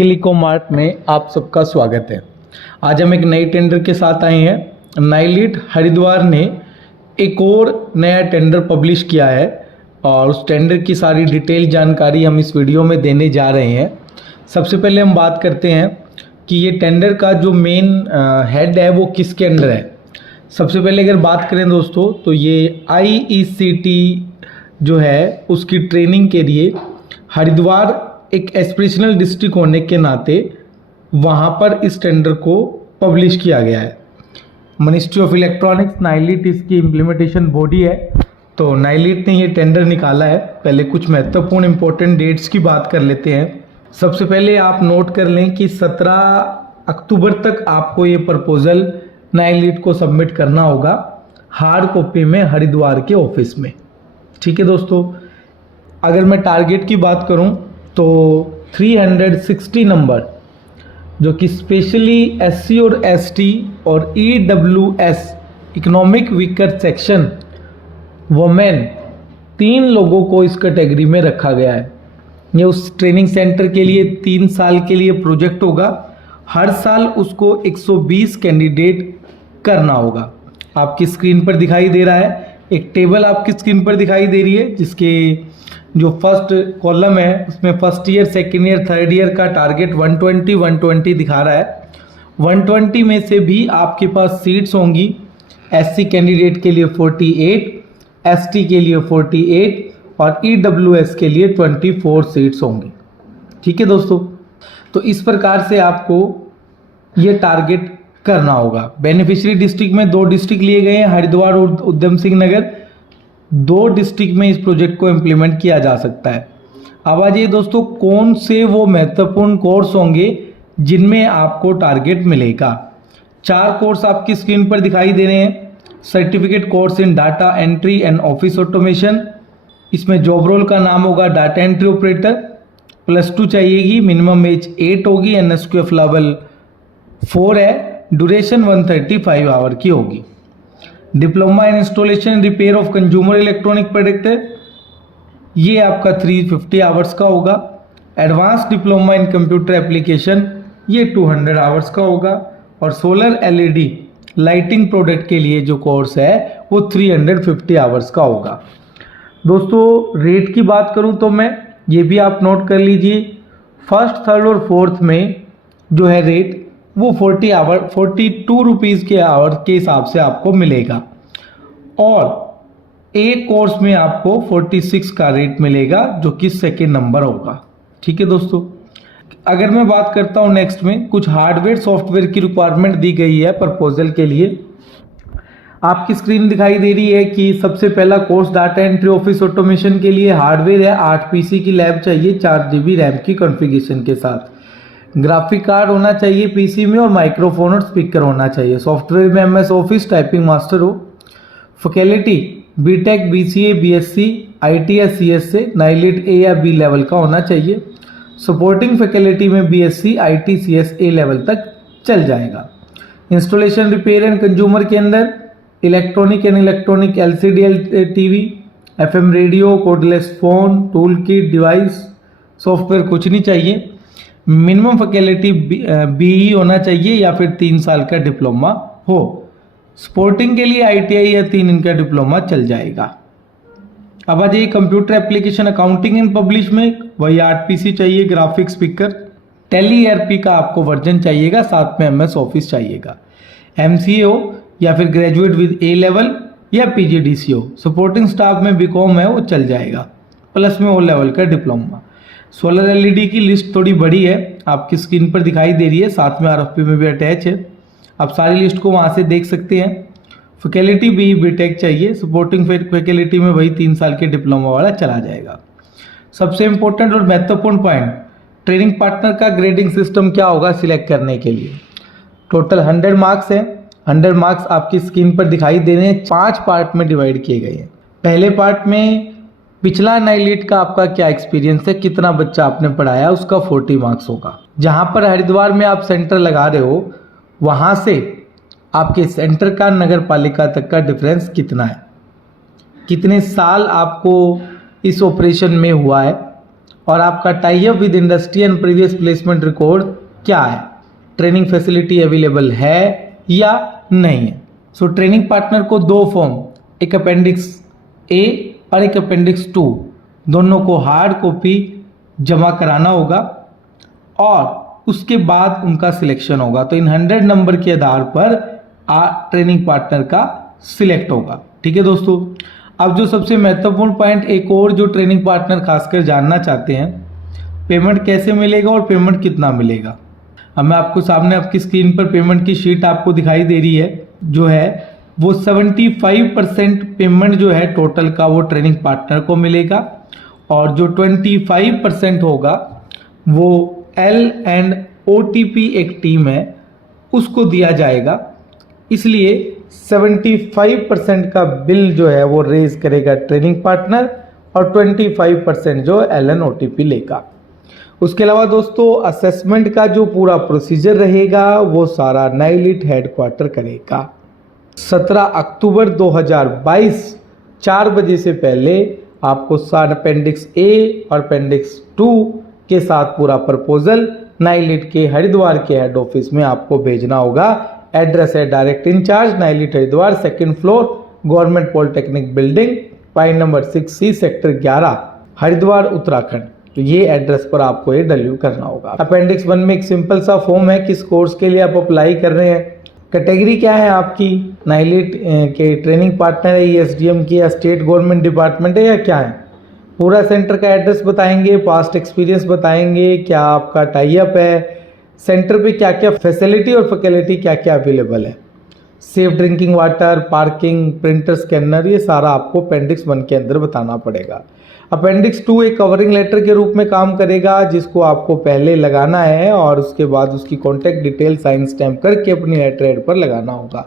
Skill eco mart में आप सबका स्वागत है। आज हम एक नई टेंडर के साथ आए हैं। नाइलिट हरिद्वार ने एक और नया टेंडर पब्लिश किया है और उस टेंडर की सारी डिटेल जानकारी हम इस वीडियो में देने जा रहे हैं। सबसे पहले हम बात करते हैं कि ये टेंडर का जो मेन हेड है वो किसके अंडर है। सबसे पहले अगर बात करें दोस्तों तो ये IECT जो है उसकी ट्रेनिंग के लिए हरिद्वार एक एस्पिरेशनल डिस्ट्रिक्ट होने के नाते वहाँ पर इस टेंडर को पब्लिश किया गया है। मिनिस्ट्री ऑफ इलेक्ट्रॉनिक्स नाइलिट इसकी इम्प्लीमेंटेशन बॉडी है, तो नाइलिट ने ये टेंडर निकाला है। पहले कुछ महत्वपूर्ण इंपॉर्टेंट डेट्स की बात कर लेते हैं। सबसे पहले आप नोट कर लें कि 17 अक्टूबर तक आपको ये प्रपोजल नाइलिट को सबमिट करना होगा हार्ड कॉपी में हरिद्वार के ऑफिस में। ठीक है दोस्तों, अगर मैं टारगेट की बात करूं तो 360 नंबर जो कि स्पेशली SC और ST और EWS economic weaker section women 3 लोगों को इस कैटेगरी में रखा गया है। ये उस ट्रेनिंग सेंटर के लिए 3 साल के लिए प्रोजेक्ट होगा। हर साल उसको 120 कैंडिडेट करना होगा। आपकी स्क्रीन पर दिखाई दे रहा है, एक टेबल आपकी स्क्रीन पर दिखाई दे रही है जिसके जो फर्स्ट कॉलम है उसमें first year, second year, third year का टारगेट 120 दिखा रहा है। 120 में से भी आपके पास सीट्स होंगी SC कैंडिडेट के लिए 48, ST के लिए 48 और EWS के लिए 24 सीट्स होंगी। ठीक है दोस्तों, तो इस प्रकार से आपको ये टारगेट करना होगा। बेनिफिशियरी डिस्ट्रिक्ट में 2 डिस्ट्रिक्ट लिए गए हैं, हरिद्वार और उधम सिंह नगर। 2 डिस्ट्रिक्ट में इस प्रोजेक्ट को इम्प्लीमेंट किया जा सकता है। अब आ जाइए दोस्तों, कौन से वो महत्वपूर्ण कोर्स होंगे जिनमें आपको टारगेट मिलेगा। 4 कोर्स आपकी स्क्रीन पर दिखाई दे रहे हैं। Certificate course in data entry and office automation, इसमें जॉब रोल का नाम होगा डाटा एंट्री ऑपरेटर। +2 चाहिएगी, मिनिमम एज 8 होगी, NSQF लेवल 4 है, ड्यूरेशन 135 आवर की होगी। Diploma in installation repair of consumer electronic product है, ये आपका 350 आवर्स का होगा। Advance diploma in computer application ये 200 आवर्स का होगा। और सोलर LED लाइटिंग प्रोडक्ट के लिए जो कोर्स है वो 350 आवर्स का होगा। दोस्तों रेट की बात करूं तो मैं ये भी आप नोट कर लीजिए, फर्स्ट, थर्ड और फोर्थ में जो है रेट वो 42 रुपीज़ के आवर के हिसाब से आपको मिलेगा और एक कोर्स में आपको 46 का रेट मिलेगा जो कि सेकेंड नंबर होगा। ठीक है दोस्तों, अगर मैं बात करता हूं नेक्स्ट में कुछ हार्डवेयर सॉफ्टवेयर की रिक्वायरमेंट दी गई है प्रपोजल के लिए। आपकी स्क्रीन दिखाई दे रही है कि सबसे पहला course data entry office automation के लिए हार्डवेयर है, 8 PC की लैब चाहिए 4 GB रैम की कॉन्फ़िगरेशन के साथ। ग्राफिक कार्ड होना चाहिए PC में और माइक्रोफोन और स्पीकर होना चाहिए। सॉफ्टवेयर में MS ऑफिस टाइपिंग मास्टर हो। Faculty BTech, BCA, BSc, IT या CS से नाइलिट A या B लेवल का होना चाहिए। सपोर्टिंग फैकल्टी में BSc, IT, CS A level तक चल जाएगा। इंस्टॉलेशन रिपेयर एंड कंज्यूमर के अंदर electronic and electronic LCD TV, FM radio, cordless phone, tool kit, device, software कुछ नहीं चाहिए। मिनिमम फैकल्टी BE होना चाहिए या फिर 3 साल का डिप्लोमा हो। स्पोर्टिंग के लिए ITI या 3 इनका डिप्लोमा चल जाएगा। अब आ जाइए computer application accounting and publish में वही 8 PC चाहिए, ग्राफिक, स्पीकर, टेली ERP का आपको वर्जन चाहिएगा, साथ में MS ऑफिस चाहिएगा। MCA हो या फिर ग्रेजुएट विद A लेवल या PGDC हो। सपोर्टिंग स्टाफ में BCom है वो चल जाएगा, प्लस में O लेवल का डिप्लोमा। सोलर LED की लिस्ट थोड़ी बड़ी है, आपकी स्क्रीन पर दिखाई दे रही है, साथ में RFP में भी अटैच है। आप सारी लिस्ट को वहाँ से देख सकते हैं। फैकल्टी भी BTech चाहिए, सपोर्टिंग फैकल्टी में वही 3 साल के डिप्लोमा वाला चला जाएगा। सबसे इंपॉर्टेंट और महत्वपूर्ण पॉइंट, ट्रेनिंग पार्टनर का ग्रेडिंग सिस्टम क्या होगा सिलेक्ट करने के लिए। टोटल 100 मार्क्स है। 100 मार्क्स आपकी स्क्रीन पर दिखाई दे रहे हैं, 5 पार्ट में डिवाइड किए गए हैं। पहले पार्ट में पिछला नाइलिट का आपका क्या एक्सपीरियंस है, कितना बच्चा आपने पढ़ाया, उसका 40 मार्क्स होगा। जहां पर हरिद्वार में आप सेंटर लगा रहे हो वहां से आपके सेंटर का नगर पालिका तक का डिफरेंस कितना है, कितने साल आपको इस ऑपरेशन में हुआ है, और आपका tie up with industry and previous placement record क्या है, ट्रेनिंग फैसिलिटी अवेलेबल है या नहीं है। सो ट्रेनिंग पार्टनर को दो फॉर्म, एक अपेंडिक्स ए और एक अपेंडिक्स 2, दोनों को हार्ड कॉपी जमा कराना होगा और उसके बाद उनका सिलेक्शन होगा। तो इन 100 नंबर के आधार पर ट्रेनिंग पार्टनर का सिलेक्ट होगा। ठीक है दोस्तों, अब जो सबसे महत्वपूर्ण पॉइंट एक और जो ट्रेनिंग पार्टनर खासकर जानना चाहते हैं, पेमेंट कैसे मिलेगा और पेमेंट कितना मिलेगा। अब मैं आपको सामने आपकी स्क्रीन पर पेमेंट की शीट आपको दिखाई दे रही है, जो है वो 75% पेमेंट जो है टोटल का वो ट्रेनिंग पार्टनर को मिलेगा और जो 25% होगा वो L&OTP एक टीम है उसको दिया जाएगा। इसलिए 75% का बिल जो है वो रेज करेगा ट्रेनिंग पार्टनर और 25% जो L&OTP लेगा। उसके अलावा दोस्तों असेसमेंट का जो पूरा प्रोसीजर रहेगा वो सारा नाइलिट हेडक्वार्टर करेगा। 17 अक्टूबर 2022 4 बजे से पहले आपको अपेंडिक्स ए और अपेंडिक्स 2 के साथ पूरा प्रपोजल नाइलिट के हरिद्वार के हेड ऑफिस में आपको भेजना होगा। एड्रेस है direct incharge NIELIT Haridwar, 2nd floor, government polytechnic building, pine number 6C, sector 11, Haridwar Uttarakhand. तो ये एड्रेस पर आपको ये डिलीवर करना होगा। अपेंडिक्स 1 में एक सिंपल सा फॉर्म है, किस कोर्स के लिए आप अप्लाई कर रहे हैं, कैटेगरी क्या है आपकी, नाइलिट के ट्रेनिंग पार्टनर है, ESDM की या स्टेट गवर्नमेंट डिपार्टमेंट है या क्या है, पूरा सेंटर का एड्रेस बताएंगे, पास्ट एक्सपीरियंस बताएंगे, क्या आपका टाई अप है, सेंटर पे क्या क्या फैसिलिटी और फैकल्टी क्या क्या अवेलेबल है, safe drinking water, parking, printer, scanner, ये सारा आपको अपेंडिक्स 1 के अंदर बताना पड़ेगा। अपेंडिक्स 2 एक कवरिंग लेटर के रूप में काम करेगा जिसको आपको पहले लगाना है और उसके बाद उसकी कॉन्टैक्ट डिटेल साइन स्टैम्प करके अपनी लेटर हेड पर लगाना होगा।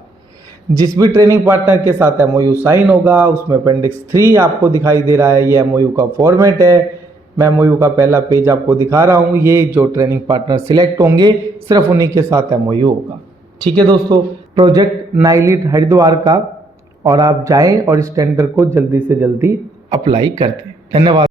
जिस भी ट्रेनिंग पार्टनर के साथ MOU साइन होगा उसमें अपेंडिक्स 3 आपको दिखाई दे रहा है, ये MOU का फॉर्मेट है। मैं MOU का पहला पेज आपको दिखा रहा हूँ, ये जो ट्रेनिंग पार्टनर सिलेक्ट होंगे सिर्फ उन्हीं के साथ MOU होगा। ठीक है दोस्तों, प्रोजेक्ट नाइलिट हरिद्वार का, और आप जाएं और इस टेंडर को जल्दी से जल्दी अप्लाई कर दें। धन्यवाद।